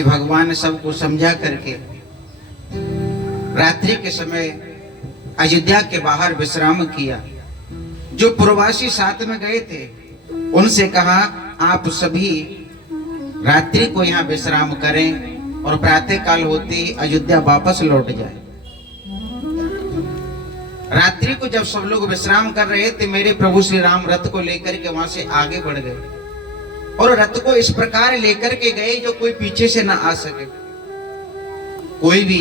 आज भगवान सबको समझा करके रात्रि के समय अयोध्या के बाहर विश्राम किया। जो प्रवासी साथ में गए थे उनसे कहा आप सभी रात्रि को यहाँ विश्राम करें और प्रातः काल होते ही अयोध्या वापस लौट जाए। रात्रि को जब सब लोग विश्राम कर रहे थे मेरे प्रभु श्री राम रथ को लेकर के वहां से आगे बढ़ गए और रथ को इस प्रकार लेकर के गए जो कोई पीछे से ना आ सके। कोई भी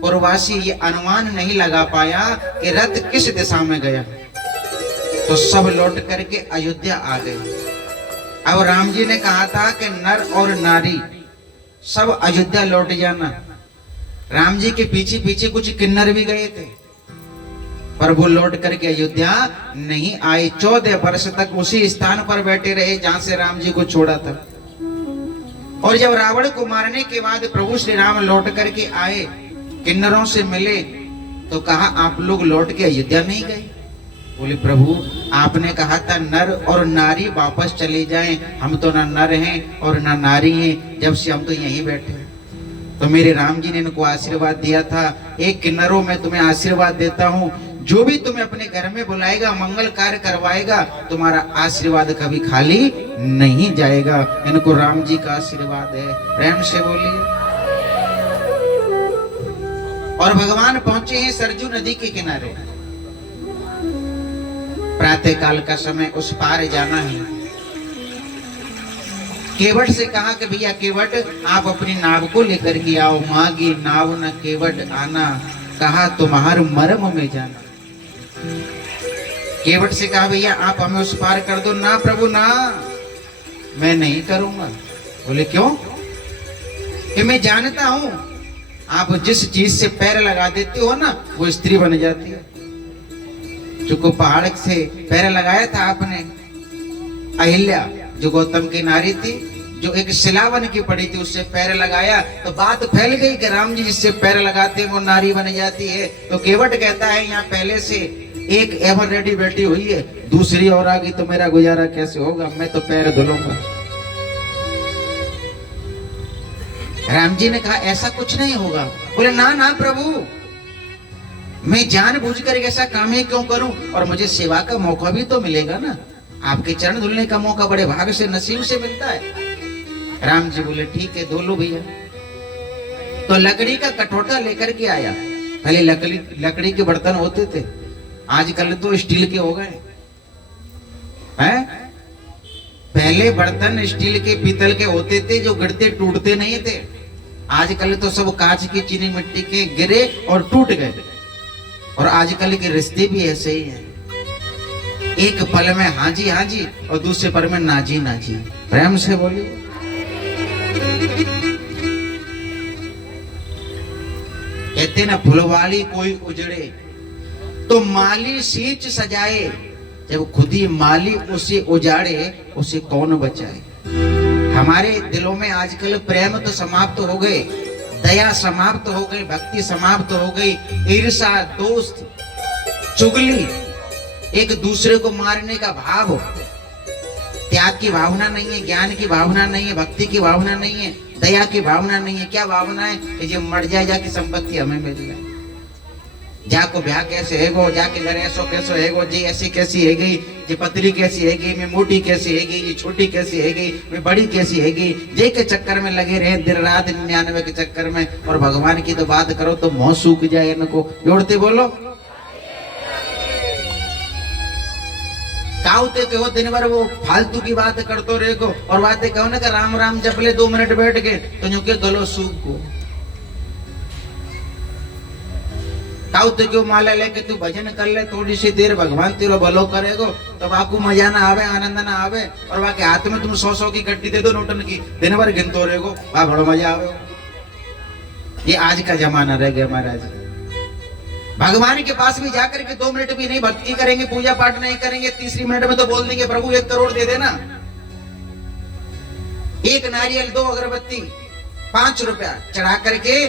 प्रवासी ये अनुमान नहीं लगा पाया कि रथ किस दिशा में गया। तो सब लौट करके अयोध्या आ गए। अब राम जी ने कहा था कि नर और नारी सब अयोध्या लौट जाना। राम जी के पीछे पीछे कुछ किन्नर भी गए थे पर वो लौट करके अयोध्या नहीं आए। 14 वर्ष तक उसी स्थान पर बैठे रहे जहां से राम जी को छोड़ा था। और जब रावण को मारने के बाद प्रभु श्री राम लौट करके आए, किन्नरों से मिले तो कहा आप लोग लौट के अयोध्या नहीं गए। बोले प्रभु आपने कहा था नर और नारी वापस चले जाएं, हम तो ना नर हैं और ना नारी हैं, जब से हम तो यहीं बैठे हैं। तो मेरे राम जी ने इनको आशीर्वाद दिया था, एक किन्नरों में तुम्हें आशीर्वाद देता हूं, जो भी तुम्हें अपने घर में बुलाएगा मंगल कार्य करवाएगा तुम्हारा आशीर्वाद कभी खाली नहीं जाएगा। इनको राम जी का आशीर्वाद है, प्रेम से बोलिए। और भगवान पहुंचे हैं सरजू नदी के किनारे। प्रातः काल का समय उस पार जाना है। केवट से कहा कि भैया केवट आप अपनी नाव को लेकर के आओ। मांगी नाव न केवट आना, कहा तुम्हार मर्म में जाना। केवट से कहा भैया आप हमें उस पार कर दो। ना प्रभु ना, मैं नहीं करूंगा। बोले क्यों? कि मैं जानता हूं आप जिस चीज से पैर लगा देते हो ना वो स्त्री बन जाती है। चूंकि पहाड़ से पैर लगाया था आपने, अहिल्या जो गौतम की नारी थी, जो एक शिला बन की पड़ी थी, उससे पैर लगाया तो बात फैल गई कि राम जी जिससे पैर लगाते हैं वो नारी बन जाती है। तो केवट कहता है यहाँ पहले से एक एवर रेडी बैठी हुई है, दूसरी और आ गई तो मेरा गुजारा कैसे होगा, मैं तो पैर धुलूंगा। राम जी ने कहा ऐसा कुछ नहीं होगा। बोले ना ना प्रभु, मैं जानबूझ कर ऐसा काम ही क्यों करूं, और मुझे सेवा का मौका भी तो मिलेगा ना। आपके चरण धुलने का मौका बड़े भाग से नसीब से मिलता है। राम जी बोले ठीक है धो लो भैया। तो लकड़ी का कटोटा लेकर के आया। पहले लकड़ी के बर्तन होते थे, आजकल तो स्टील के हो गए हैं। पहले बर्तन स्टील के पीतल के होते थे जो गिरते टूटते नहीं थे। आजकल तो सब कांच की चीनी मिट्टी के गिरे और टूट गए। और आजकल के रिश्ते भी ऐसे ही हैं, एक पल में हाँ जी और दूसरे पल में ना जी। प्रेम से बोलिए। कहते ना फुलवाड़ी कोई उजड़े तो माली सींच सजाए, जब खुद ही माली उसे उजाड़े उसे कौन बचाए। हमारे दिलों में आजकल प्रेम तो समाप्त हो गए, दया समाप्त हो गई, भक्ति समाप्त हो गई। ईर्षा, दोस्त, चुगली, एक दूसरे को मारने का भाव, त्याग की भावना नहीं है, ज्ञान की भावना नहीं है, भक्ति की भावना नहीं है, दया की भावना नहीं है। क्या भावना है कि जो मर जाए जाके संपत्ति हमें मिल जाए। जाको ब्याह कैसे है गो, जाके घर ऐसो कैसो है गो, जी ऐसी कैसी है गई, जी पतली कैसी है गई, मैं मोटी कैसी है गई, ये छोटी कैसी है गई, मैं बड़ी कैसी है गई। जे के चक्कर में लगे रहे दिन रात 99 के चक्कर में। और भगवान की तो बात करो तो मुंह सूख जाए इनको। जोड़ते बोलो। काउते कहो दिन भर वो फालतू की बात करते रहे को, और बातें कहो ना कि राम राम जप ले 2 मिनट बैठ के तो यूं के गलो सूख को। काउते क्यों माला लेके तू भजन कर ले थोड़ी सी देर, भगवान तेरो भलो करेगो। तो बाकू मजा ना आवे, आनंद ना आवे, और बाकी हाथ में तुम 100 की गड्डी दे दो नोटन की, दिन भर गिनतो रहेगो, वहां बड़ा मजा आवे। ये आज का जमाना रह गया महाराज। भगवान के पास भी जाकर के 2 मिनट भी नहीं भक्ति करेंगे, पूजा पाठ नहीं करेंगे, तीसरी मिनट में तो बोल देंगे प्रभु 1 करोड़ दे देना। 1 नारियल 2 अगरबत्ती 5 रुपया चढ़ा करके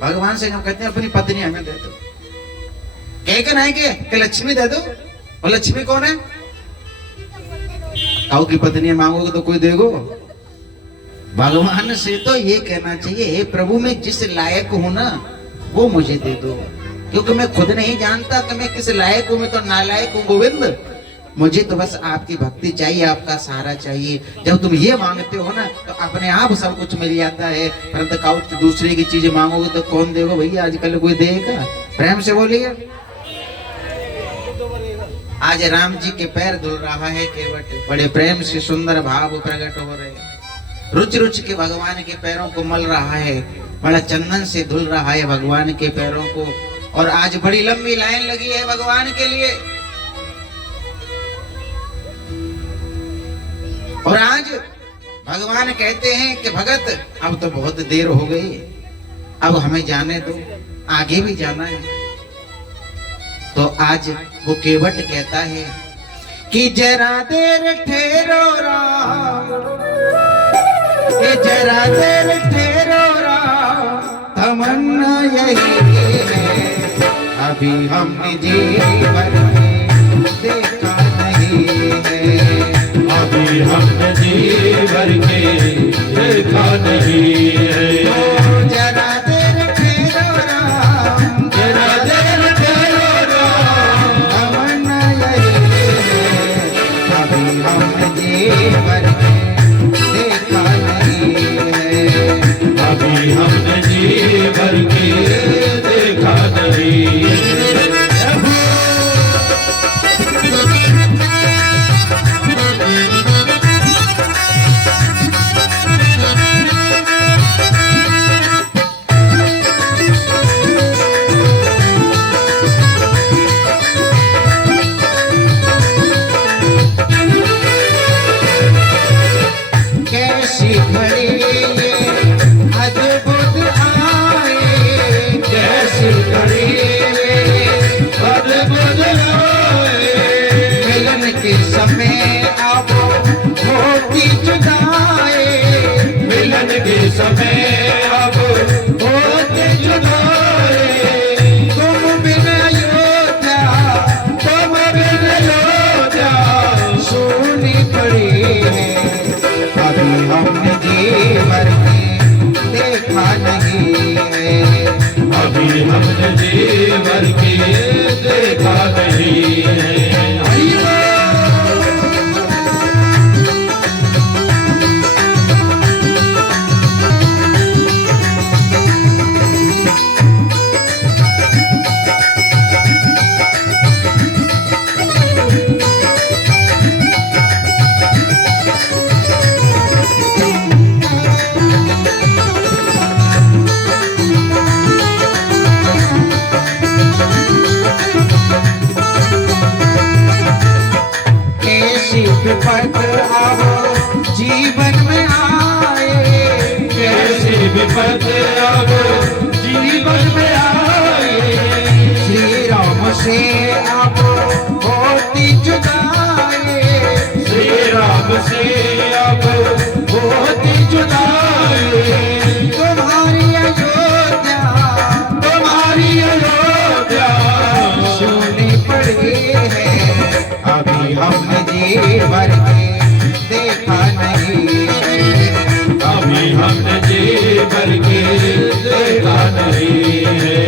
भगवान से हम कहते हैं अपनी पत्नी हमें दे दो। कहकर आएंगे कि लक्ष्मी दे दो, और लक्ष्मी कौन है? काऊ की पत्नी मांगोगे तो कोई देगो? भगवान से तो ये कहना चाहिए, हे प्रभु मैं जिस लायक हूं ना वो मुझे दे दो, क्योंकि मैं खुद नहीं जानता कि मैं किस लायक हूं, मैं तो नालायक हूं गोविंद। मुझे तो बस आपकी भक्ति चाहिए, आपका सहारा चाहिए। जब तुम ये मांगते हो ना तो अपने आप सब कुछ मिल जाता है, परंतु काउ दूसरे की चीजें मांगोगे तो कौन देगा भैया, आजकल कोई देगा? प्रेम से बोलिए। आज राम जी के पैर धुल रहा है केवट, बड़े प्रेम से सुंदर भाव प्रकट हो रहे हैं। रुचि रुचि के भगवान के पैरों को मल रहा है, बड़ा चंदन से धुल रहा है भगवान के पैरों को। और आज बड़ी लंबी लाइन लगी है भगवान के लिए। और आज भगवान कहते हैं कि भगत अब तो बहुत देर हो गई, अब हमें जाने दो, आगे भी जाना है। तो आज वो केवट कहता है कि जरा देर ठहरो राम, कि जरा देर ठहरो राम, तमन्ना यही है अभी हमने जीवन में देखा नहीं है, अभी हमने जीवन के देखा नहीं है। तो जरा देर ठहरो राम, जरा देर ठहरो राम, तमन्ना यही है अभी हमने जीवन में देखा नहीं है, अभी हमने जीवन के देखा नहीं है। कैसी घड़ी ये अद्भुत आए, कैसी घड़ी ये अद्भुत आए, मिलन के समय अब होती जुदाई, मिलन के समय अब होते जुदाई, तुम बिन अयोध्या, तुम बिन अयोध्या सोनी पड़ी है अभी हमने जीवन में देखा नहीं है, अभी हमने जीवन के देखा नहीं है। कैसी विपत अब जीवन में आए, कैसी विपत अब जीवन में आए, श्री राम से अब होती जुदाई, श्री राम से अब होती जुदाई, तुम्हारी अयोध्या, तुम्हारी अयोध्या सोनी पड़ी है अभी हमने जीवन में देखा नहीं है, अभी हमने जीवन के देखा नहीं है।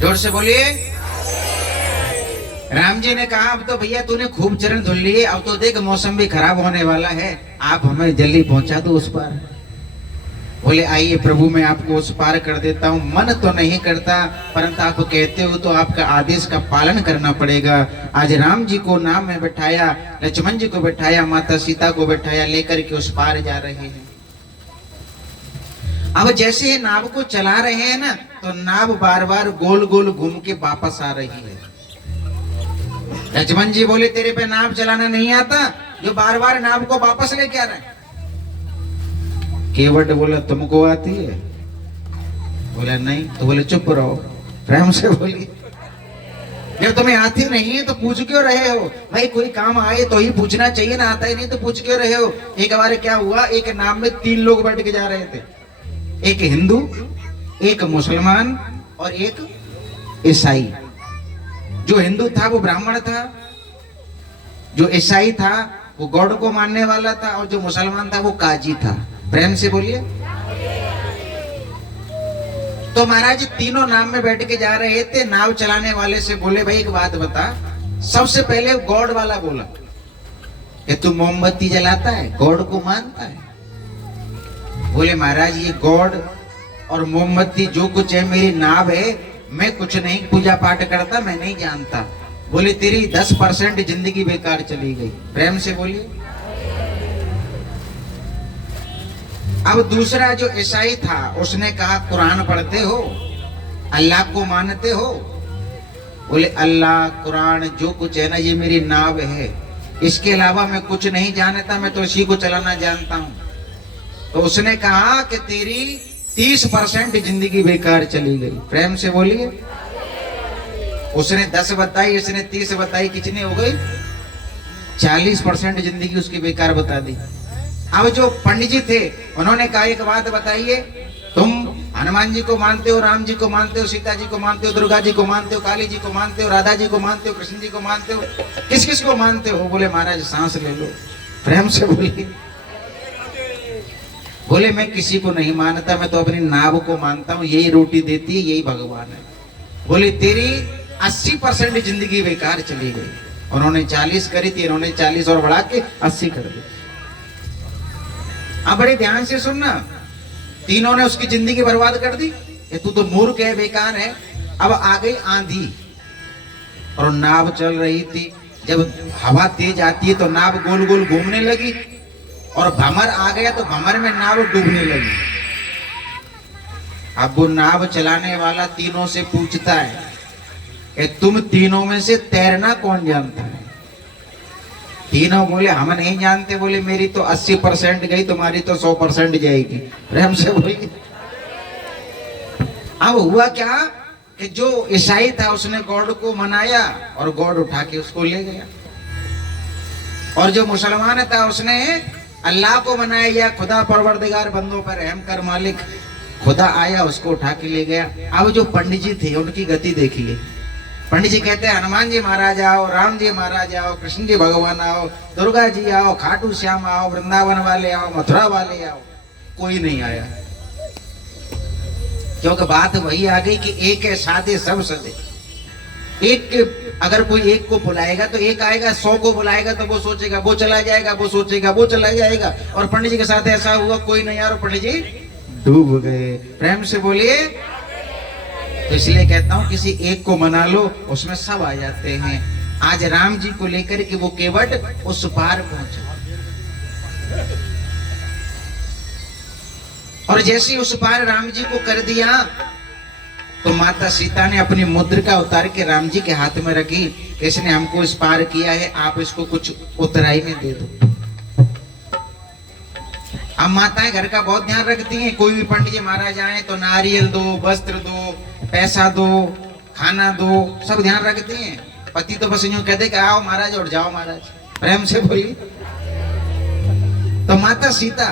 जोर से बोलिए। राम जी ने कहा अब तो भैया तूने खूब चरण धुल लिए, अब तो देख मौसम भी खराब होने वाला है, आप हमें जल्दी पहुंचा दो उस पार। बोले आइए प्रभु मैं आपको उस पार कर देता हूँ। मन तो नहीं करता, परंतु आप कहते हो तो आपका आदेश का पालन करना पड़ेगा। आज राम जी को नाम में बैठाया, लक्ष्मण जी को बैठाया, माता सीता को बैठाया, लेकर के उस पार जा रहे हैं। अब जैसे नाव को चला रहे हैं ना, तो नाव बार बार गोल गोल घूम के वापस आ रही है। लक्ष्मण जी बोले तेरे पे नाव चलाना नहीं आता जो बार बार नाव को वापस लेके आ रहा है? केवट बोला तुमको आती है? बोला नहीं। तो बोले चुप रहो, प्रेम से बोली। जब तुम्हें आती नहीं है तो पूछ क्यों रहे हो भाई? कोई काम आए तो ही पूछना चाहिए ना, आता ही नहीं तो पूछ क्यों रहे हो? एक बार क्या हुआ, एक नाव में 3 लोग बैठ के जा रहे थे, एक हिंदू, एक मुसलमान और एक ईसाई। जो हिंदू था वो ब्राह्मण था, जो ईसाई था वो गॉड को मानने वाला था, और जो मुसलमान था वो काजी था। प्रेम से बोलिए। तो महाराज तीनों नाव में बैठ के जा रहे थे। नाव चलाने वाले से बोले भाई एक बात बता। सबसे पहले गॉड वाला बोला कि तू मोमबत्ती जलाता है, गॉड को मानता है? बोले महाराज ये गॉड और मोमबत्ती जो कुछ है मेरी नाव है, मैं कुछ नहीं पूजा पाठ करता, मैं नहीं जानता। बोले तेरी 10% जिंदगी बेकार चली गई। प्रेम से बोलिए। अब दूसरा जो ईसाई था उसने कहा कुरान पढ़ते हो, अल्लाह को मानते हो? बोले अल्लाह कुरान जो कुछ है ना ये मेरी नाव है, इसके अलावा मैं कुछ नहीं जानता, मैं तो इसी को चलाना जानता हूं। तो उसने कहा कि तेरी 30% जिंदगी बेकार चली गई। प्रेम से बोलिए। उसने 10 बताई, इसने 30 बताई, कितनी हो गई? 40% जिंदगी उसकी बेकार बता दी। अब जो पंडित जी थे उन्होंने कहा एक बात बताइए, तुम हनुमान जी को मानते हो, राम जी को मानते हो, सीता जी को मानते हो, दुर्गा जी को मानते हो, काली जी को मानते हो, राधा जी को मानते हो, कृष्ण जी को मानते हो, किस किस को मानते हो? बोले महाराज सांस ले लो। प्रेम से बोलिए। बोले मैं किसी को नहीं मानता, मैं तो अपनी नाव को मानता हूं, यही रोटी देती है, यही भगवान है। बोले तेरी 80% जिंदगी बेकार चली गई। उन्होंने 40 करी थी, इन्होंने 40 और बढ़ा के 80 कर दी। अब बड़े ध्यान से सुनना, तीनों ने उसकी जिंदगी बर्बाद कर दी। ये तू तो मूर्ख है, बेकार है। अब आ गई आंधी और नाव चल रही थी। जब हवा तेज आती है तो नाव गोल गोल घूमने लगी, और भंवर आ गया तो भंवर में नाव डूबने लगी। अब वो नाव चलाने वाला तीनों से पूछता है कि तुम तीनों में से तैरना कौन जानता है? तीनों बोले हम नहीं जानते। बोले मेरी तो 80% गई, तुम्हारी तो 100% जाएगी। प्रेम से बोलिए। अब हुआ क्या कि जो ईसाई था उसने गॉड को मनाया और गॉड उठा के उसको ले गया, और जो मुसलमान था उसने अल्लाह को मनाया, या खुदा परवरदिगार बंदों पर रहम कर मालिक, खुदा आया उसको उठा के ले गया। अब जो पंडित जी थे उनकी गति देखिए। पंडित जी कहते हैं हनुमान जी महाराज आओ, राम जी महाराज आओ, कृष्ण जी भगवान आओ, दुर्गा जी आओ, खाटू श्याम आओ, वृंदावन वाले आओ, मथुरा वाले आओ। कोई नहीं आया, क्योंकि बात वही आ गई कि एक है साधे सब सदे। एक के अगर कोई एक को बुलाएगा तो एक आएगा, 100 को बुलाएगा तो वो सोचेगा वो चला जाएगा, वो सोचेगा वो चला जाएगा। और पंडित जी के साथ ऐसा हुआ, कोई नहीं आ रहा, पंडित जी डूब गए। प्रेम से बोलिए। तो इसलिए कहता हूं किसी एक को मना लो, उसमें सब आ जाते हैं। आज राम जी को लेकर के वो केवट उस पार पहुंचा, और जैसे उस पार राम जी को कर दिया तो माता सीता ने अपनी मुद्रिका उतार के राम जी के हाथ में रखी। इसने हमको इस पार किया है, आप इसको कुछ उतराई में दे दो। अब माताएं घर का बहुत ध्यान रखती हैं। कोई भी पंडित जी महाराज आए तो नारियल दो, वस्त्र दो, पैसा दो, खाना दो, सब ध्यान रखते हैं। पति तो बस यूं कहते कि आओ महाराज और जाओ महाराज। प्रेम से बोली। तो माता सीता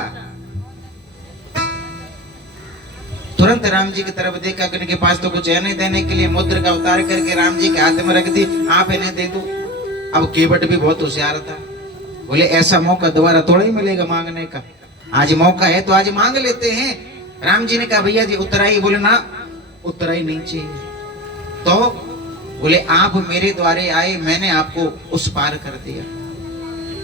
तुरंत राम जी की तरफ देखा कि इनके पास तो कुछ है नहीं देने के लिए, मुद्र का उतार करके राम जी के हाथ में रख दी, आप इन्हें दे दो। अब केवट भी बहुत होशियार था, बोले ऐसा मौका दोबारा थोड़ा ही मिलेगा मांगने का, आज मौका है तो आज मांग लेते हैं। राम जी ने कहा भैया जी उतराई। बोले ना उतराई नहीं चाहिए। तो बोले आप मेरे द्वारे आए, मैंने आपको उस पार कर दिया।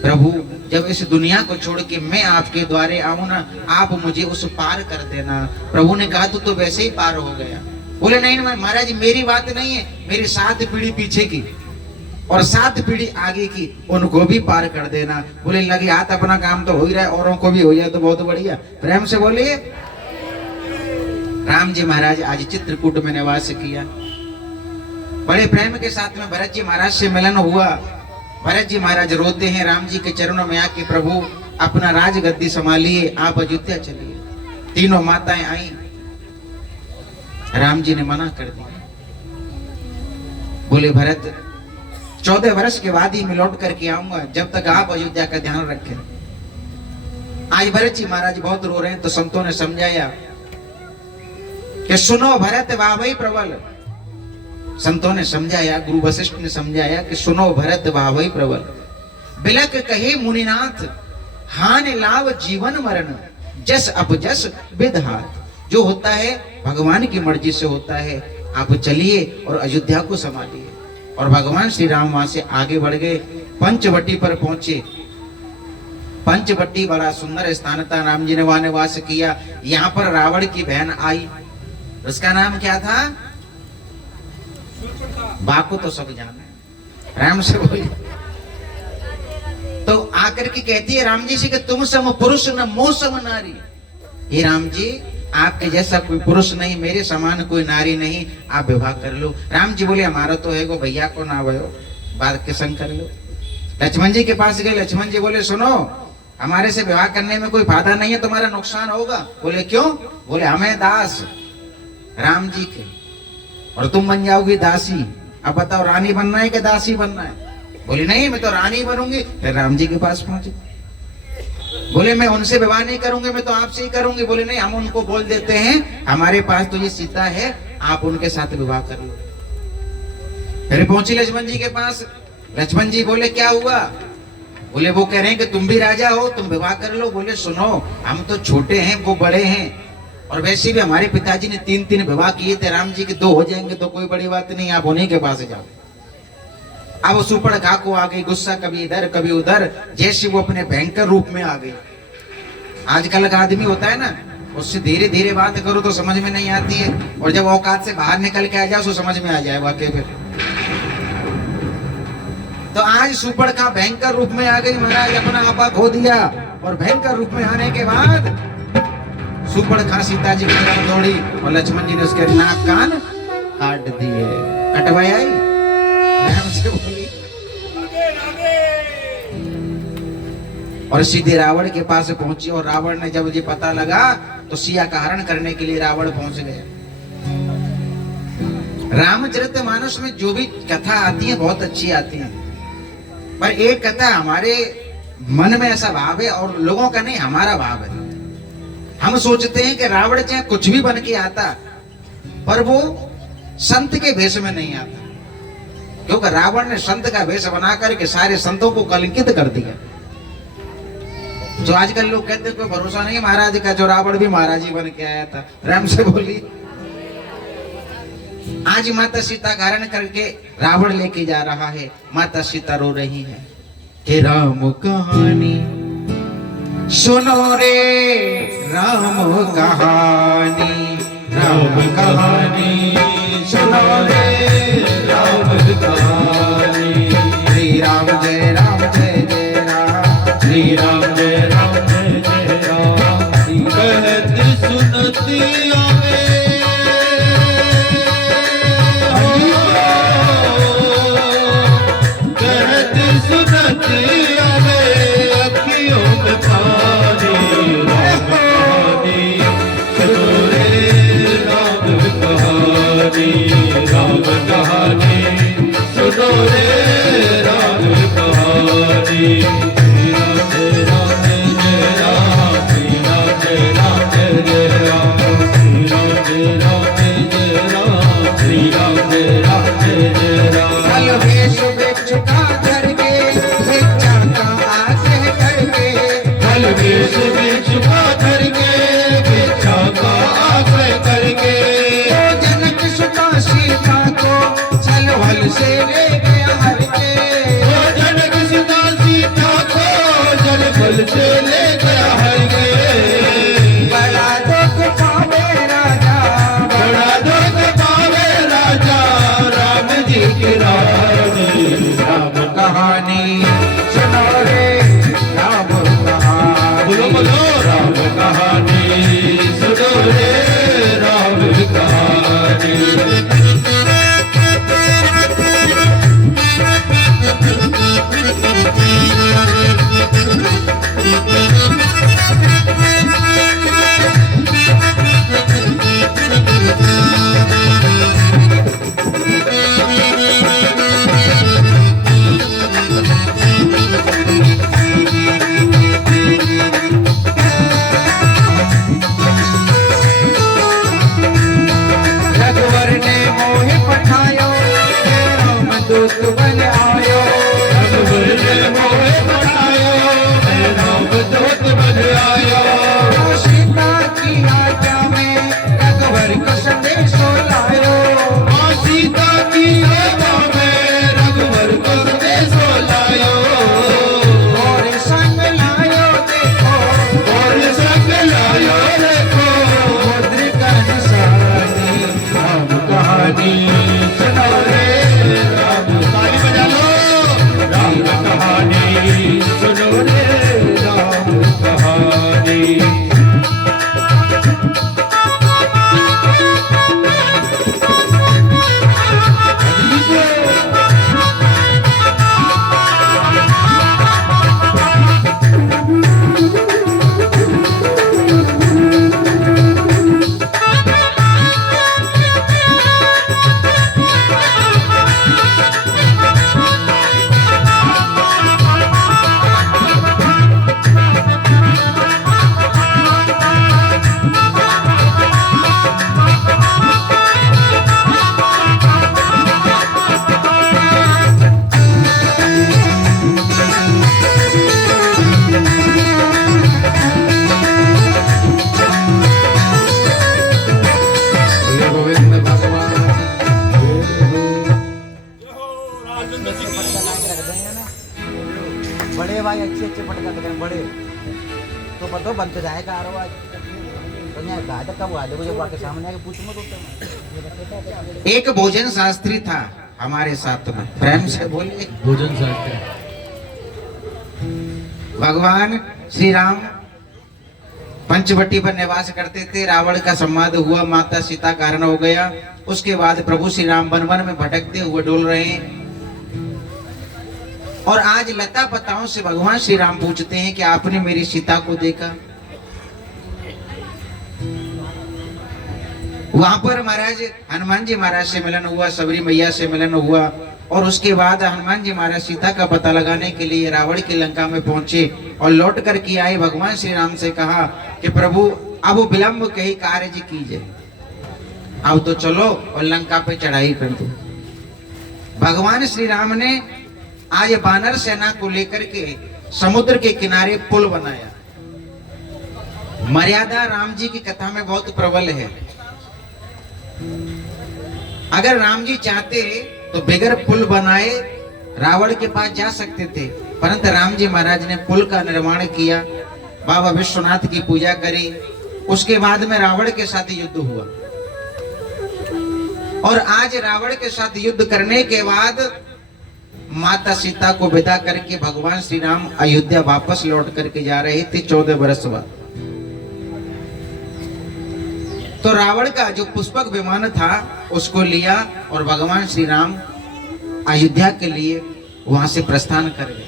प्रभु जब इस दुनिया को छोड़ के मैं आपके द्वारे आऊं ना, आप मुझे उस पार कर देना। प्रभु ने कहा तू तो वैसे ही पार हो गया। बोले नहीं महाराज मेरी बात नहीं है, मेरी 7 पीढ़ी पीछे की और 7 पीढ़ी आगे की, उनको भी पार कर देना। बोले लगे हाथ, अपना काम तो हो ही रहा है, औरों को भी हो जाए तो बहुत बढ़िया। प्रेम से बोलिए। राम जी महाराज आज चित्रकूट में निवास किया। बड़े प्रेम के साथ में भरत जी महाराज से मिलन हुआ। भरत जी महाराज रोते हैं राम जी के चरणों में आके, प्रभु अपना राजगद्दी संभालिए, आप अयोध्या चलिए। तीनों माताएं आई। राम जी ने मना कर दिया। बोले भरत 14 वर्ष के बाद ही मैं लौट करके आऊंगा, जब तक आप अयोध्या का ध्यान रखें। आज भरत जी महाराज बहुत रो रहे हैं, तो संतों ने समझाया कि सुनो भरत वावई प्रबल। संतों ने समझाया, गुरु वशिष्ठ ने समझाया कि सुनो भरत वावई प्रबल। बिलक कहे मुनिनाथ हान लाभ जीवन मरण, जस अपजस विधात। जो होता है भगवान की मर्जी से होता है। आप चलिए और अयोध्या को संभालिए। और भगवान श्री राम वहां से आगे बढ़ गए, पंचवटी पर पहुंचे। पंचवटी बड़ा सुंदर स्थान था, राम जी ने वहां निवास किया। यहाँ पर रावण की बहन आई, उसका नाम क्या था? बाको तो सब जाने, राम से बोली। तो आकर के कहती है राम जी से कि तुम सम पुरुष न मोह सम नारी। हे राम जी, आपके जैसा कोई पुरुष नहीं, मेरे समान कोई नारी नहीं, आप विवाह कर लो। राम जी बोले हमारा तो है गो भैया को ना भयो, बात के संग कर लो। लक्ष्मण जी के पास गए, लक्ष्मण जी बोले सुनो हमारे से विवाह करने में कोई फायदा नहीं है, तुम्हारा नुकसान होगा। बोले क्यों? बोले हमें दास राम जी के, और तुम बन जाओगी दासी। अब बताओ रानी बनना है कि दासी बनना है? बोले नहीं मैं तो रानी बनूंगी। फिर राम जी के पास पहुंचे, बोले मैं उनसे विवाह नहीं करूंगी, मैं तो आपसे ही करूंगी। बोले नहीं, हम उनको बोल देते हैं हमारे पास तो ये सीता है, आप उनके साथ विवाह कर लो। फिर पहुंची लक्ष्मण जी के पास। लक्ष्मण जी बोले क्या हुआ? बोले वो कह रहे हैं कि तुम भी राजा हो, तुम विवाह कर लो। बोले सुनो हम तो छोटे हैं, वो बड़े हैं, और वैसे भी हमारे पिताजी ने 3 विवाह किए थे। राम जी के 2 हो जाएंगे तो कोई बड़ी बात नहीं, आप उन्हीं के पास जाओ। अब वो सुपर्णखा को आ गई गुस्सा, कभी इधर कभी उधर, जैसे वो अपने भयंकर रूप में आ गई। आजकल का आदमी होता है ना, उससे धीरे धीरे बात करो तो समझ में नहीं आती है, और जब औकात से बाहर निकल के आ जाओ तो समझ में आ जाए वाकई। फिर तो आज सुपर्णखा भयंकर रूप में आ गई महाराज, अपना आपा खो दिया। और भयंकर रूप में आने के बाद सुपर्णखा सीता जी की तरफ दौड़ी, और लक्ष्मण जी ने उसके नाक कान काट दिए। कटवाया राम से बोली, और सीधे रावण के पास पहुंची। और रावण ने जब ये पता लगा तो सिया का हरण करने के लिए रावण पहुंच गया। रामचरितमानस में जो भी कथा आती है बहुत अच्छी आती है, पर एक कथा हमारे मन में ऐसा भाव है, और लोगों का नहीं, हमारा भाव है। हम सोचते हैं कि रावण चाहे कुछ भी बन के आता, पर वो संत के वेश में नहीं आता, क्योंकि रावण ने संत का वेश बना करके सारे संतों को कलंकित कर दिया। जो आजकल लोग कहते हैं कोई भरोसा नहीं महाराज का, जो रावण भी महाराज ही बन के आया था। राम से बोली, आज माता सीता का हरण करके रावण लेके जा रहा है, माता सीता रो रही है कि राम कहानी सुनो रे, राम कहानी, राम कहानी सुनो रे, राम कहानी। श्री राम जय राम जय जय राम, श्री राम जय राम जय जय राम। कहती सुनती आवे, कहती सुनती आवे, अखियों में पानी। राम कहानी सुनो रे, राम कहानी, राम कहानी सुनो रे, राम कहानी। से ले गया हर के, जनक सीता सीता को जल फल से ले गया हर के। बड़ा दुख पावे राजा, बड़ा दुख पावे राजा, राम जी की रानी। राम कहानी सुनो रे, राम कहानी, बोलो बोलो राम कहानी सुनो रे, राम कहानी। गोविंद भगवान। बड़े भाई अच्छे अच्छे पटका देते बड़े तो पता बनते जाएगा आरो आज तो यहाँ कहा था कब आ देखो जब आके सामने आके पूछ मत होता एक भोजन शास्त्री था हमारे साथ में, प्रेम से बोलिए। भोजन शास्त्र भगवान श्री राम पंचवटी पर निवास करते थे। रावण का संवाद हुआ, माता सीता का हरण हो गया। उसके बाद प्रभु श्री राम वन वन में भटकते हुए डोल रहे हैं। और आज लता पताओं से भगवान श्री राम पूछते हैं कि आपने मेरी सीता को देखा? वहां पर महाराज हनुमान जी महाराज से मिलन हुआ, सबरी मैया से मिलन हुआ। और उसके बाद हनुमान जी महाराज सीता का पता लगाने के लिए रावण की लंका में पहुंचे और लौट कर के आए। भगवान श्री राम से कहा कि प्रभु अब विलंब कहीं कार्य कीजिए, अब तो चलो और लंका पे चढ़ाई कर दो। भगवान श्री राम ने आज बानर सेना को लेकर के समुद्र के किनारे पुल बनाया। मर्यादा राम जी की कथा में बहुत प्रबल है। अगर राम जी चाहते तो बगैर पुल बनाए रावण के पास जा सकते थे, परंतु राम जी महाराज ने पुल का निर्माण किया, बाबा विश्वनाथ की पूजा करी। उसके बाद में रावण के साथ युद्ध हुआ। और आज रावण के साथ युद्ध करने के बाद माता सीता को विदा करके भगवान श्री राम अयोध्या वापस लौट करके जा रहे थे 14 वर्ष बाद। तो रावण का जो पुष्पक विमान था उसको लिया और भगवान श्री राम अयोध्या के लिए वहां से प्रस्थान कर गए।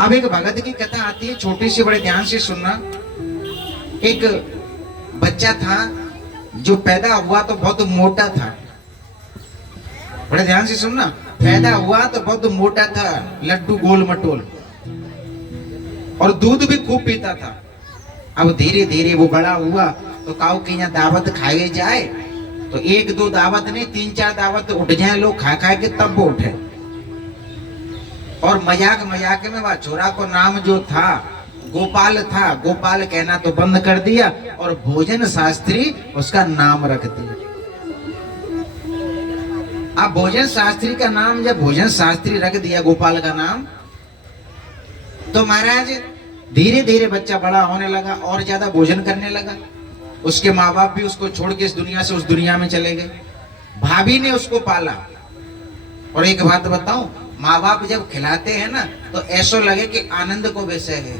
अब एक भगत की कथा आती है, छोटी सी, बड़े ध्यान से सुनना। एक बच्चा था जो पैदा हुआ तो बहुत मोटा था। बड़े ध्यान से सुनना, पैदा हुआ तो बहुत मोटा था, लड्डू गोल मटोल, और दूध भी खूब पीता था। अब धीरे धीरे वो बड़ा हुआ तो काऊ की यहाँ दावत खाए जाए तो एक दो दावत नहीं 3-4 दावत उठ जाए लोग खा खा के तब वो उठे। और मजाक मजाक में वह छोरा को नाम जो था गोपाल था, गोपाल कहना तो बंद कर दिया और भोजन शास्त्री उसका नाम रख दिया। अब भोजन शास्त्री का नाम जब भोजन शास्त्री रख दिया गोपाल का नाम, तो महाराज धीरे धीरे बच्चा बड़ा होने लगा और ज्यादा भोजन करने लगा। उसके माँ बाप भी उसको छोड़ के इस दुनिया से उस दुनिया में चले गए। भाभी ने उसको पाला। और एक बात बताऊं, माँ बाप जब खिलाते हैं ना तो ऐसा लगे कि आनंद को विषय है,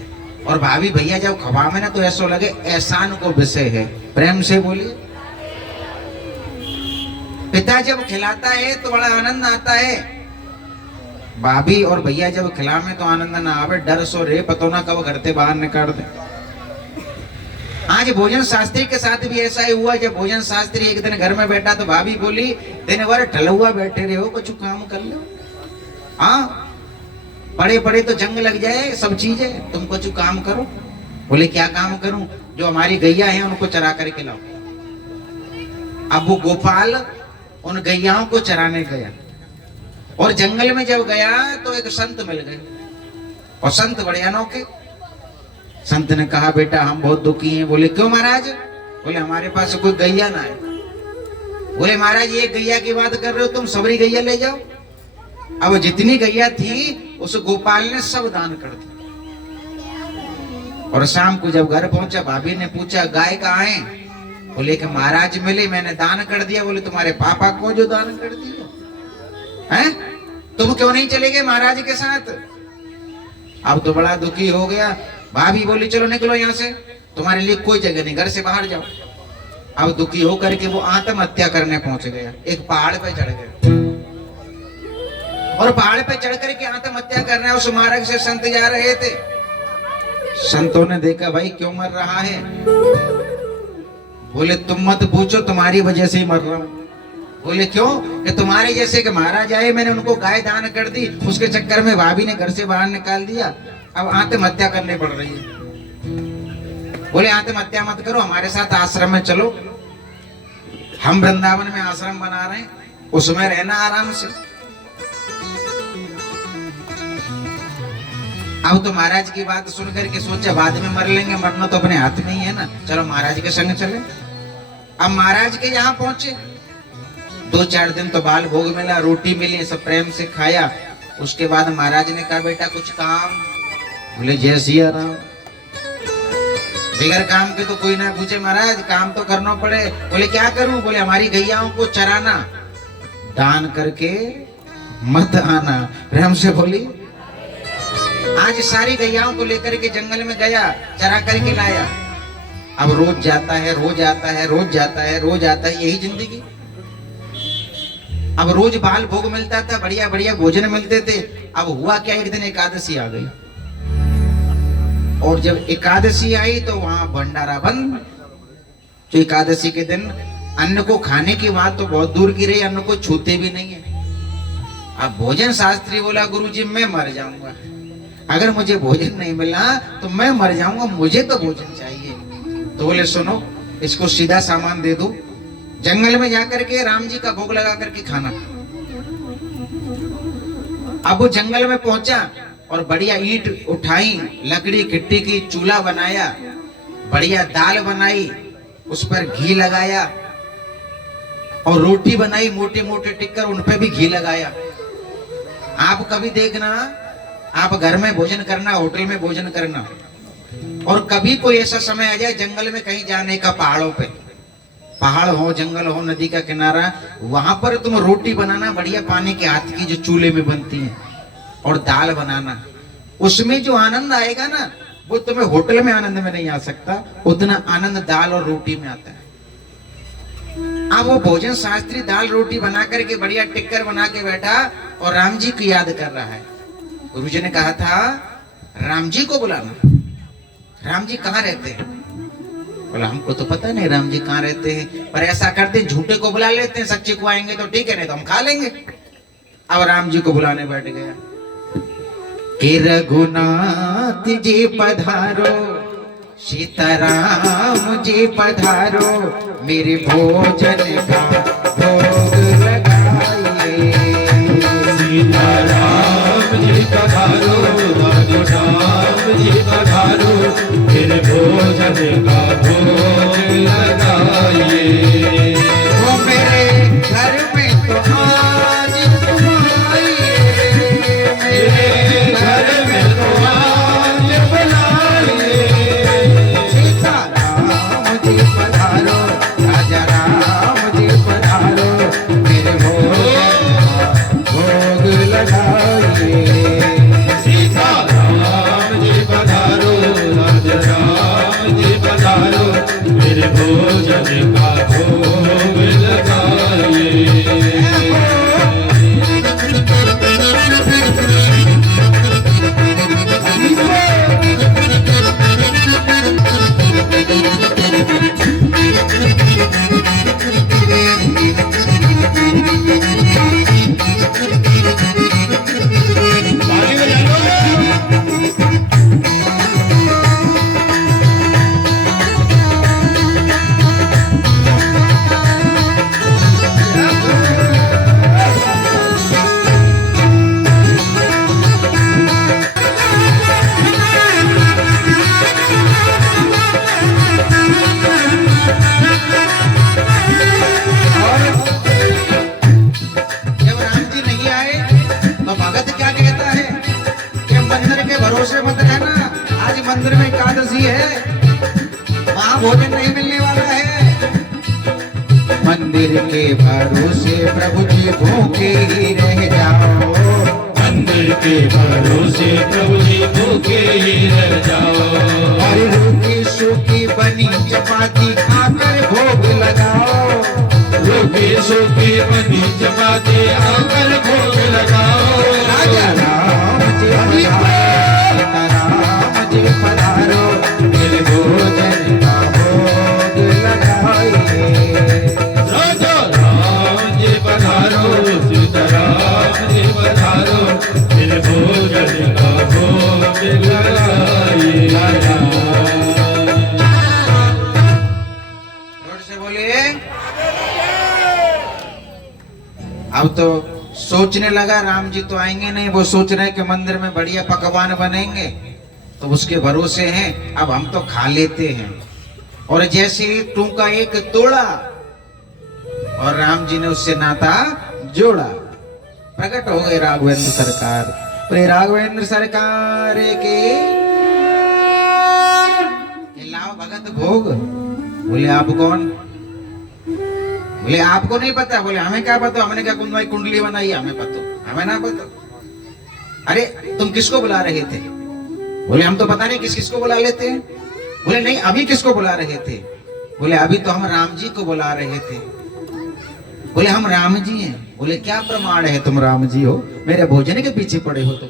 और भाभी भैया जब खवावे ना तो ऐसा लगे एहसान को विषय है। प्रेम से बोलिए। पिता जब खिलाता है तो बड़ा आनंद आता है, भाभी और भैया जब खिलावे तो आनंद ना आवे, डर सो रे पतो ना कब घर से बाहर निकाल दे। आज भोजन शास्त्री के साथ भी ऐसा ही हुआ। जब भोजन शास्त्री एक दिन घर में बैठा तो भाभी बोली, दिन भर ठलुआ बैठे रहे हो, कुछ काम कर लो। हाँ, बड़े बड़े तो जंग लग जाए सब चीजें, तुम कुछ काम करो। बोले क्या काम करूं? जो हमारी गैया है उनको चरा करके लाओ। अब वो गोपाल उन गैयाओं को चराने गया और जंगल में जब गया तो एक संत मिल गए। और संत बड़े अनोखे। संत ने कहा, बेटा हम बहुत दुखी हैं। बोले क्यों महाराज? बोले हमारे पास कोई गैया ना है। बोले महाराज ये गैया की बात कर रहे हो तुम, सबरी गैया ले जाओ। अब जितनी गैया थी उस गोपाल ने सब दान कर दी। और शाम को जब घर पहुंचा, भाभी ने पूछा गाय कहाँ है? बोले कि महाराज मिले, मैंने दान कर दिया। बोले तुम्हारे पापा को जो दान कर दिया है, तुम क्यों नहीं चले गए महाराज के साथ? अब तो बड़ा दुखी हो गया। भाभी बोली चलो निकलो यहाँ से, तुम्हारे लिए कोई जगह नहीं, घर से बाहर जाओ। अब दुखी होकर के वो आत्महत्या करने पहुंच गया, एक पहाड़ पे चढ़ गया और पहाड़ पे चढ़ करके आत्महत्या करने उस मार्ग से संत जा रहे थे। संतों ने देखा भाई क्यों मर रहा है, बोले तुम मत पूछो, तुम्हारी वजह से ही मर रहा हूं। बोले क्यों? कि तुम्हारे जैसे कि महाराज आए, मैंने उनको गाय दान कर दी, उसके चक्कर में भाभी ने घर से बाहर निकाल दिया, अब आत्महत्या करनी पड़ रही है। बोले आत्महत्या मत करो, हमारे साथ आश्रम में चलो, हम वृंदावन में आश्रम बना रहे हैं, उसमें रहना आराम से। अब तो महाराज की बात सुन करके सोचा बाद में मर लेंगे, मरना तो अपने हाथ में ही है ना, चलो महाराज के संग चले। अब महाराज के यहाँ पहुंचे, 2-4 दिन तो बाल भोग मिला, रोटी मिली, सब प्रेम से खाया। उसके बाद महाराज ने कहा बेटा कुछ काम? बोले जय सिया राम। बगैर काम के तो कोई ना पूछे महाराज, काम तो करना पड़े। बोले क्या करूं? बोले हमारी गैयाओं को चराना, दान करके मत आना। प्रेम से बोली। आज सारी गैयाओं को लेकर के जंगल में गया, चरा करके लाया। अब रोज जाता है, रोज आता है, रोज जाता है, रोज आता है, यही जिंदगी। अब रोज बाल भोग मिलता था, बढ़िया बढ़िया भोजन मिलते थे। अब हुआ क्या, एक दिन एकादशी आ गई और जब एकादशी आई तो वहां भंडारा बंद। तो एकादशी के दिन अन्न को खाने की बात तो बहुत दूर की रही, अन्न को छूते भी नहीं है। अब भोजन शास्त्री बोला गुरुजी मैं मर जाऊंगा, अगर मुझे भोजन नहीं मिला तो मैं मर जाऊंगा, मुझे तो भोजन चाहिए। तो बोले सुनो, इसको सीधा सामान दे दो, जंगल में जाकर के राम जी का भोग लगा करके खाना। अब वो जंगल में पहुंचा और बढ़िया ईंट उठाई, लकड़ी गिट्टी की चूल्हा बनाया, बढ़िया दाल बनाई, उस पर घी लगाया और रोटी बनाई, मोटे मोटे टिक्कर, उन पे भी घी लगाया। आप कभी देखना, आप घर में भोजन करना, होटल में भोजन करना, और कभी कोई ऐसा समय आ जाए जंगल में कहीं जाने का, पहाड़ों पे, पहाड़ हो, जंगल हो, नदी का किनारा, वहां पर तुम रोटी बनाना बढ़िया पानी के हाथ की जो चूल्हे में बनती है, और दाल बनाना, उसमें जो आनंद आएगा ना वो तुम्हें होटल में आनंद में नहीं आ सकता, उतना आनंद दाल और रोटी में आता है। अब वो भोजन शास्त्री दाल रोटी बना करके बढ़िया टिक्कर बना के बैठा और राम जी की याद कर रहा है। गुरुजी ने कहा था राम जी को बुलाना। राम जी कहाँ रहते हैं? बोला हमको तो पता नहीं राम जी कहाँ रहते हैं, पर ऐसा करते झूठे को बुला लेते हैं, सच्चे को आएंगे तो ठीक है, नहीं तो हम खा लेंगे। अब राम जी को बुलाने बैठ गया कि रघुनाथ जी पधारो, सीताराम जी पधारो, मेरे भोजन का भोग लगाइए। सीताराम जी पधारो, रघुनाथ जी पधारो, मेरे भोजन का भोग लगाइए। वो मेरे घर में तो आज तुम आइए, मेरे घर में तो आज बुलाइए। सीताराम जी पधारो, राजा राम जी पधारो, मेरे भोग लगाइए। सीताराम जी पधारो, राजा राम जी पधारो, मेरे भोजन का भोग लगाइए। भरोसे मत रहना, आज मंदिर में एकादशी है, वहां भोजन नहीं मिलने वाला है। मंदिर के भरोसे प्रभु जी भूखे ही रह जाओ, मंदिर के भरोसे प्रभु जी भूखे ही रह जाओ। और रूखी सूखी बनी चपाती खाकर भोग लगाओ। रूखी सूखी बनी चपाती आकर भोग लगाओ। राजा राम जी पधारो, मेरे भोजन का भोग लगाइए। राजा राम जी पधारो, सीताराम जी पधारो, मेरे भोजन का भोग लगाइए। जोर से बोलिए। अब तो सोचने लगा राम जी तो आएंगे नहीं, वो सोच रहे हैं कि मंदिर में बढ़िया पकवान बनेंगे तो उसके भरोसे हैं, अब हम तो खा लेते हैं। और जैसे ही टूका एक तोड़ा और राम जी ने उससे नाता जोड़ा। प्रकट हो गए राघवेंद्र सरकार। बोले राघवेंद्र सरकार के लाओ भगत भोग। बोले आप कौन? बोले आपको नहीं पता? बोले हमें क्या पता, हमने क्या कुंडली बनाई, हमें पता, हमें ना पता। अरे तुम किसको बुला रहे थे? बोले हम तो पता नहीं किस किसको बुला लेते हैं। बोले नहीं अभी किसको बुला रहे थे? बोले अभी तो हम राम जी को बुला रहे थे। बोले हम राम जी हैं। बोले क्या प्रमाण है तुम राम जी हो? मेरे भोजन के पीछे पड़े हो तुम।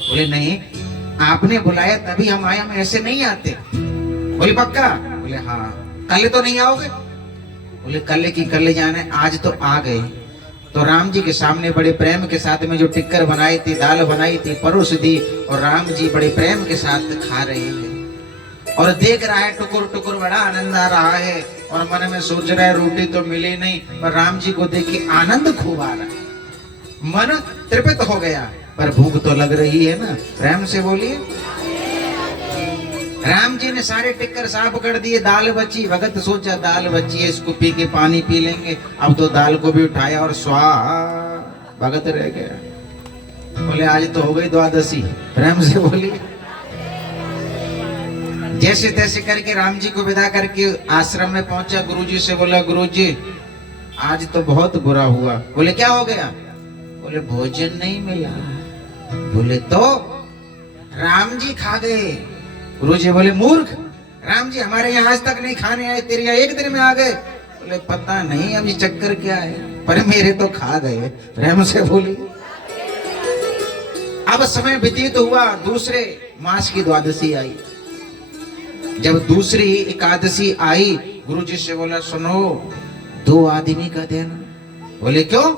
बोले नहीं आपने बुलाया तभी हम आए, हम ऐसे नहीं आते। बोले पक्का? बोले हाँ। कल तो नहीं आओगे? बोले कल की कल जाने, आज तो आ गए। तो राम जी के सामने बड़े प्रेम के साथ में जो टिक्कर बनाई थी, दाल बनाई थी, परोस दी और राम जी बड़े प्रेम के साथ खा रहे हैं और देख रहा है टुकुर टुकुर, बड़ा आनंद आ रहा है और मन में सोच रहा है रोटी तो मिली नहीं, पर राम जी को देख के आनंद खूब आ रहा है, मन तृप्त हो गया, पर भूख तो लग रही है ना। प्रेम से बोलिए। राम जी ने सारे टिक्कर साफ कर दिए, दाल बची। भगत सोचा दाल बची है, इसको पी के पानी पी लेंगे। अब तो दाल को भी उठाया और स्वाहा, भगत रह गया। बोले आज तो हो गई द्वादशी। प्रेम से बोलिए। जैसे तैसे करके राम जी को विदा करके आश्रम में पहुंचा। गुरुजी से बोला गुरुजी आज तो बहुत बुरा हुआ। बोले क्या हो गया? बोले भोजन नहीं मिला। बोले तो राम जी खा गए। गुरुजी बोले मूर्ख, राम जी हमारे यहाँ आज तक नहीं खाने आए, तेरे यहाँ एक दिन में आ गए। बोले पता नहीं अभी चक्कर क्या है, पर मेरे तो खा गए। प्रेम से बोली। अब समय व्यतीत हुआ, दूसरे मास की द्वादशी आई। जब दूसरी एकादशी आई, गुरुजी से बोला सुनो 2 आदमी का देना। बोले क्यों?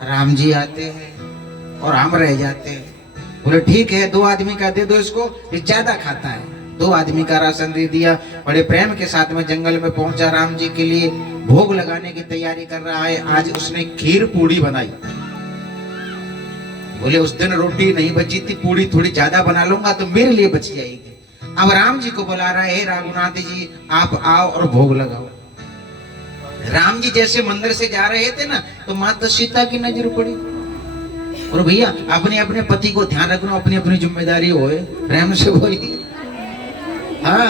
राम जी आते हैं और हम रह जाते हैं। बोले ठीक है 2 आदमी का दे दो इसको, ये ज्यादा खाता है। 2 आदमी का राशन दे दिया। बड़े प्रेम के साथ में जंगल में पहुंचा, राम जी के लिए भोग लगाने की तैयारी कर रहा है। आज उसने खीर पूड़ी बनाई। बोले उस दिन रोटी नहीं बची थी, पूड़ी थोड़ी ज्यादा बना लूंगा तो मेरे लिए बच जाएगी। अब राम जी को बुला रहा है, रघुनाथ जी आप आओ और भोग लगाओ। राम जी जैसे मंदिर से जा रहे थे ना, तो माता सीता की नजर पड़ी। और भैया अपने अपने पति को ध्यान रखना, अपनी अपनी जिम्मेदारी होए। प्रेम से बोलिए। हाँ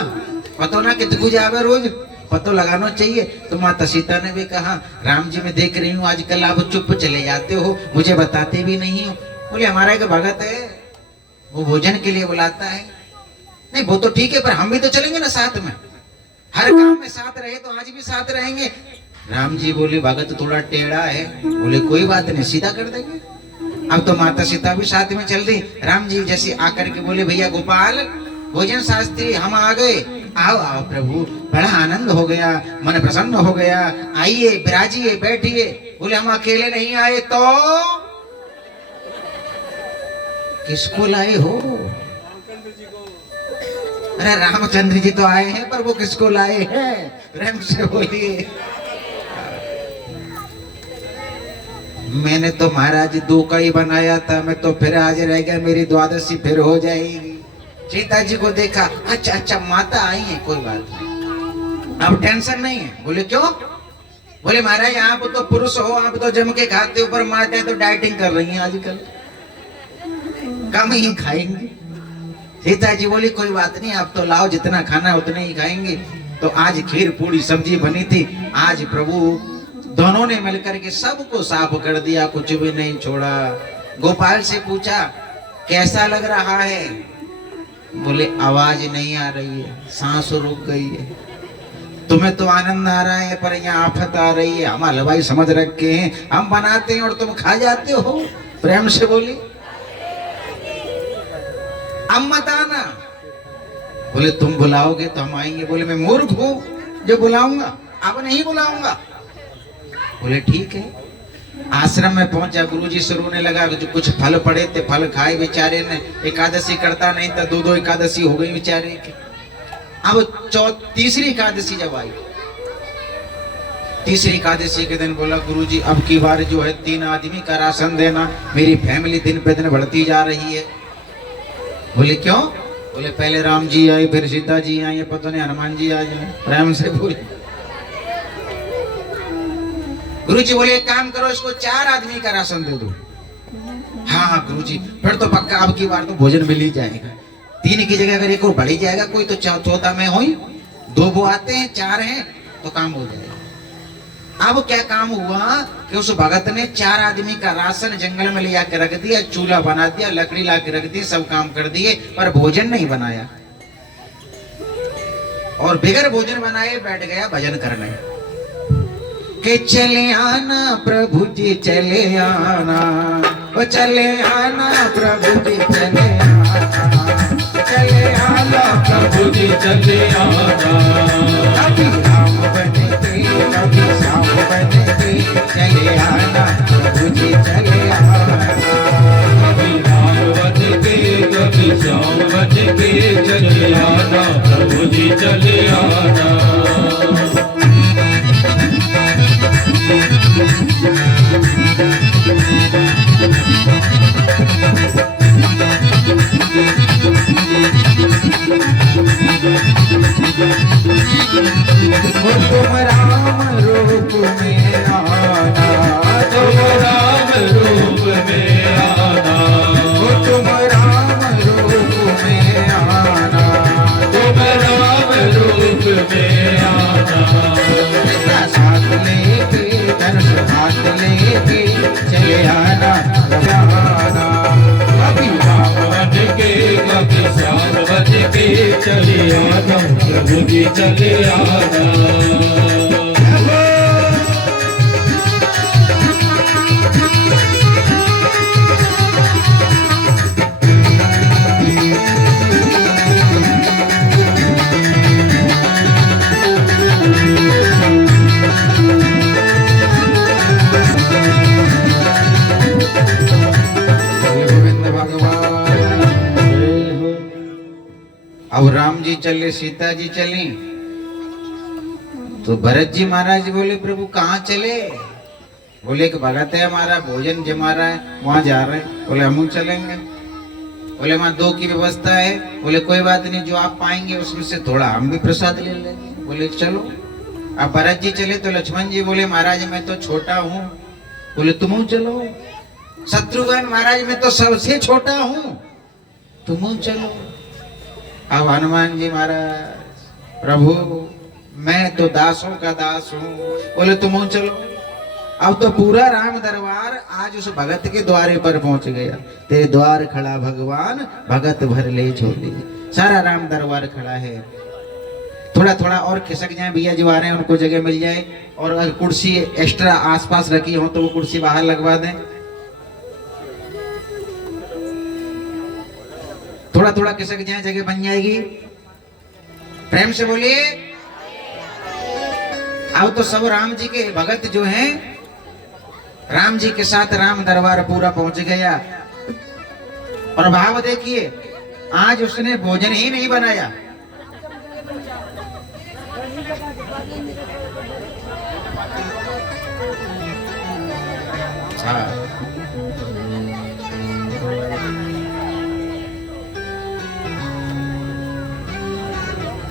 पतो ना कितकू जावे रोज, पतो लगाना चाहिए। तो माता सीता ने भी कहा राम जी मैं देख रही हूँ आजकल आप चुप चले जाते हो, मुझे बताते भी नहीं हो। बोले हमारा एक भगत है, वो भोजन के लिए बुलाता है। नहीं वो तो ठीक है, पर हम भी तो चलेंगे ना साथ में, हर काम में साथ रहे तो आज भी साथ रहेंगे। राम जी बोले भगत थोड़ा टेढ़ा है। बोले कोई बात नहीं सीधा कर देंगे। अब तो माता सीता भी साथ में चल दी। राम जी जैसे आकर के बोले भैया गोपाल भोजन शास्त्री हम आ गए, आओ आओ प्रभु, बड़ा आनंद हो गया, मन प्रसन्न हो गया, आइए विराजिए बैठिए। बोले हम अकेले नहीं आए तो किसको लाए हो? अरे रामचंद्र जी तो आए हैं, पर वो किसको लाए हैं? प्रेम से बोलिए। मैंने तो महाराज 2 का ही बनाया था, मैं तो फिर आज रह गया, मेरी द्वादशी फिर हो जाएगी। सीता जी को देखा, अच्छा अच्छा माता आई है, कोई बात नहीं, अब टेंशन नहीं है। बोले क्यों? बोले महाराज आप तो पुरुष हो, आप तो जम के खाते हो, पर माताएं तो डाइटिंग कर रही हैं आजकल, कम ही खाएंगे। सीता जी बोली कोई बात नहीं, आप तो लाओ जितना खाना उतना ही खाएंगे। तो आज खीर पूरी सब्जी बनी थी। आज प्रभु दोनों ने मिलकर के सबको साफ कर दिया, कुछ भी नहीं छोड़ा। गोपाल से पूछा कैसा लग रहा है? बोले आवाज नहीं आ रही है, सांस रुक गई है। तुम्हें तो आनंद आ रहा है पर यहाँ आफत आ रही है। हम हलवाई समझ रखे हैं, हम बनाते हैं और तुम खा जाते हो। प्रेम से बोली अब मत आना। बोले तुम बुलाओगे तो हम आएंगे। बोले मैं मूर्ख हूं जो बुलाऊंगा, अब नहीं बुलाऊंगा। बोले ठीक है। आश्रम में पहुंचा, गुरुजी से रोने लगा। जो कुछ फल पड़े थे फल खाए बेचारे ने। एकादशी करता नहीं था, दो एकादशी हो गई बेचारे की। अब तीसरी एकादशी जब आई, तीसरी एकादशी के दिन बोला गुरुजी अब की बार जो है 3 आदमी का राशन देना, मेरी फैमिली दिन पे दिन बढ़ती जा रही है। बोले क्यों? बोले पहले राम जी आए, फिर सीता जी आए, पता नहीं हनुमान जी आ जाए। प्रेम से बोले गुरुजी बोले एक काम करो, इसको 4 आदमी का राशन दे दो। हाँ गुरुजी, फिर तो पक्का अब की बार तो भोजन मिल ही जाएगा। 3 की जगह अगर एक और बढ़ ही जाएगा, कोई तो चौथा में हो ही, 2 वो आते हैं 4 हैं तो काम हो जाएगा। अब क्या काम हुआ कि उस भगत ने 4 आदमी का राशन जंगल में ले जाकर रख दिया, चूल्हा बना दिया, लकड़ी ला के रख दी, सब काम कर दिए, पर भोजन नहीं बनाया। और बिगर भोजन बनाए बैठ गया भजन करने के। चले आना प्रभु जी चले आना, ओ चले आना प्रभु जी चले आना, चले आना प्रभु जी चले आना। कभी राम बने के कभी श्याम बने के, चले आना प्रभु जी चले आना। कभी राम बन के कभी श्याम बन के, चले आना प्रभु जी चले आना। तुम राम रूप में आना, तुम राम रूप में आना, तुम राम रूप में आना, तुम राम रूप में आना। पिता साथ लेके धनुष हाथ लेके चले आना आना। कभी राम बन के कभी श्याम बन के, चले आना प्रभु जी चले आना। अब राम जी चले, सीता जी चली, तो भरत जी महाराज बोले प्रभु कहाँ चले? बोले कि भगत है हमारा, भोजन जमा रहा है, वहां जा रहे हैं। बोले हम चलेंगे। बोले वहां 2 की व्यवस्था है। बोले कोई बात नहीं, जो आप पाएंगे उसमें से थोड़ा हम भी प्रसाद ले लेंगे। बोले चलो। अब भरत जी चले तो लक्ष्मण जी बोले महाराज मैं तो छोटा हूँ। बोले तुम चलो। शत्रुघ्न महाराज मैं तो सबसे छोटा हूँ, तुम चलो। अब हनुमान जी महाराज प्रभु मैं तो दासों का दास हूँ। बोले तुम चलो। अब तो पूरा राम दरबार आज उस भगत के द्वारे पर पहुंच गया। तेरे द्वार खड़ा भगवान, भगत भर ले झोली। सारा राम दरबार खड़ा है। थोड़ा थोड़ा और खिसक जाए, भैया जो आ रहे हैं उनको जगह मिल जाए, और अगर कुर्सी एक्स्ट्रा आसपास रखी हो तो वो कुर्सी बाहर लगवा दें। थोड़ा थोड़ा खिसक जाए, जगह बन जाएगी। प्रेम से बोलिए। अब तो सब राम जी के भगत जो हैं, राम जी के साथ राम दरबार पूरा पहुंच गया। और भाव देखिए, आज उसने भोजन ही नहीं बनाया।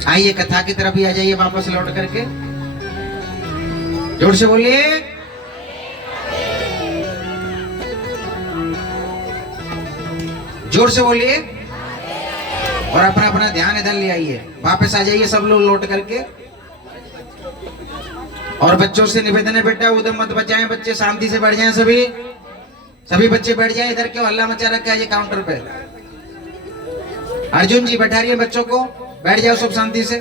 आइए कथा की तरफ ही आ जाइए, वापस लौट करके जोर से बोलिए। जोर से बोलिए। और अपना अपना ध्यान इधर ले आइए, वापस आ जाइए सब लोग लौट करके। और बच्चों से निवेदन है बेटा उधर मत बचाएं, बच्चे शांति से बैठ जाएं सभी। सभी बच्चे बैठ जाए। इधर क्यों हल्ला मचा रखा है ये काउंटर पे? अर्जुन जी बैठा रही है बच्चों को, बैठ जाओ सब शांति से।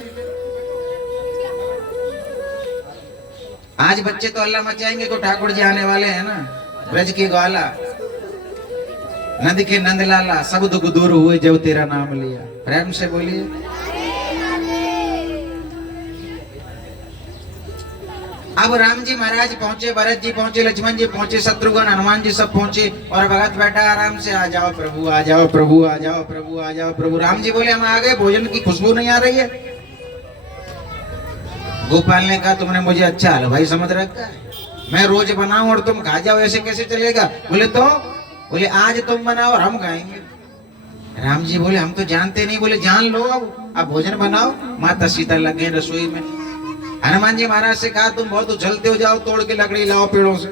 आज बच्चे तो हल्ला मचाएंगे तो ठाकुर जी आने वाले हैं ना। ब्रज के ग्वाला, नंद के नंद लाला, सब दुख दूर हुए जब तेरा नाम लिया। प्रेम से बोलिए। अब राम जी महाराज पहुंचे, भरत जी पहुंचे, लक्ष्मण जी पहुंचे, शत्रुघ्न हनुमान जी सब पहुंचे और भगत बैठा आराम से। आ जाओ प्रभु, आ जाओ प्रभु, आ जाओ प्रभु, आ जाओ प्रभु। राम जी बोले हम आ गए, भोजन की खुशबू नहीं आ रही है। गोपाल ने कहा तुमने मुझे अच्छा हलवाई समझ रखा है, मैं रोज बनाऊं और तुम खा जाओ, ऐसे कैसे चलेगा? बोले तो बोले आज तुम बनाओ और हम खाएंगे। राम जी बोले हम तो जानते नहीं। बोले जान लो, अब भोजन बनाओ। माता सीता लग गए रसोई में। हनुमान जी महाराज से कहा तुम बहुत उछलते हो, जाओ तोड़ के लकड़ी लाओ पेड़ों से।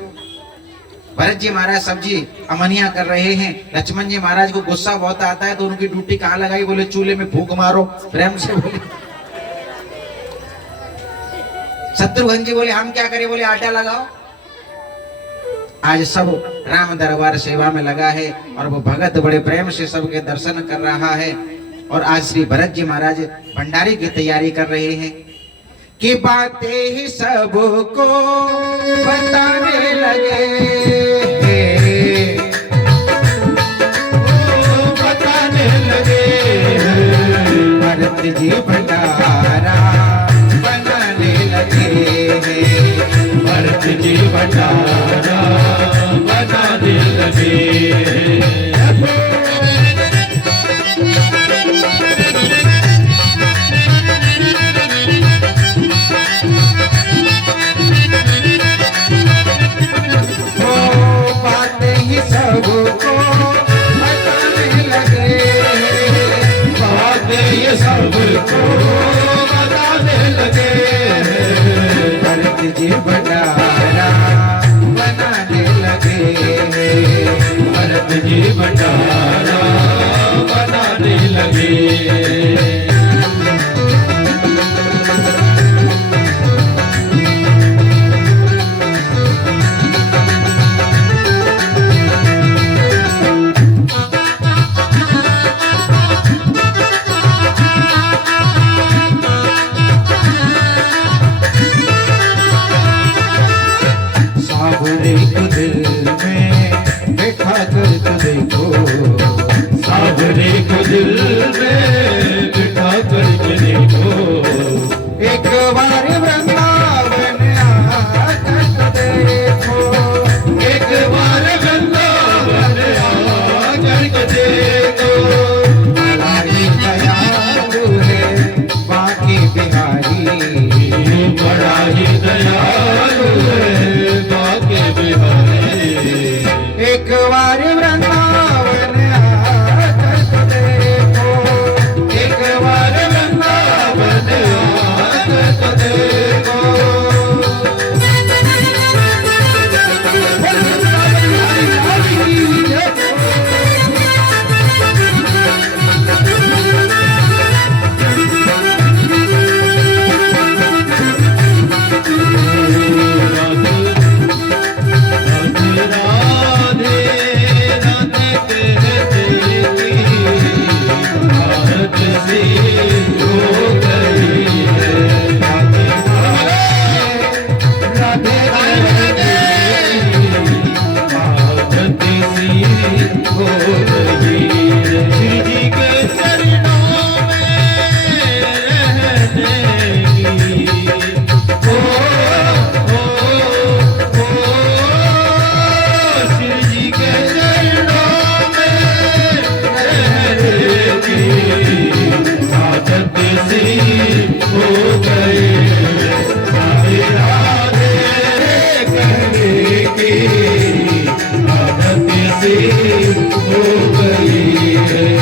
भरत जी महाराज सब्जी अमनिया कर रहे हैं। लक्ष्मण जी महाराज को गुस्सा बहुत आता है तो उनकी ड्यूटी कहाँ लगाई? बोले चूल्हे में फूंक मारो। प्रेम से बोले। शत्रुघ्न जी बोले हम क्या करें? बोले आटा लगाओ। आज सब राम दरबार सेवा में लगा है और वो भगत बड़े प्रेम से सबके दर्शन कर रहा है। और आज श्री भरत जी महाराज भंडारे की तैयारी कर रहे हैं कि बातें ही सबको बताने लगे, बताने लगे। भरत जी भंडारा बनाने लगे, भरत जी भंडारा बनाने लगे। बातें ही सबको बताने लगे, बातें ये सबको बताने लगे। भरत जी भंडारा बनाने लगे, भरत जी भंडारा बनाने लगे। सावरे को दिल में बैठा कर तो देखो, सावरे को दिल में बिठा कर देखो। एक बार वृंदावन आकर तो देखो, एक बार वृंदावन आकर देखो। बड़ा ही दयालु है बाकी बिहारी, बड़ा ही दयालु है बाके बिहारी। एक बार वृंदावन आकर तो देखो, एक बार वृंदावन आकर तो देखो। राधे राधे कहते भारत से हो गई है। राधे राधे भारत सी हो गई है। श्री जी के चरणों में रहने की श्री जी के चरणों में रहने की आदत सी हो गई। राधे राधे कहने की आदत सी हो गई है।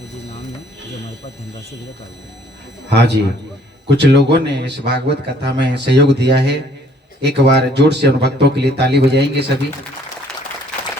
मुझे नाम है जो हमारे पास धनराशि भेजा चाहिए। हाँ जी, कुछ लोगों ने इस भागवत कथा में सहयोग दिया है। एक बार जोर से उन भक्तों के लिए ताली बजाएंगे सभी।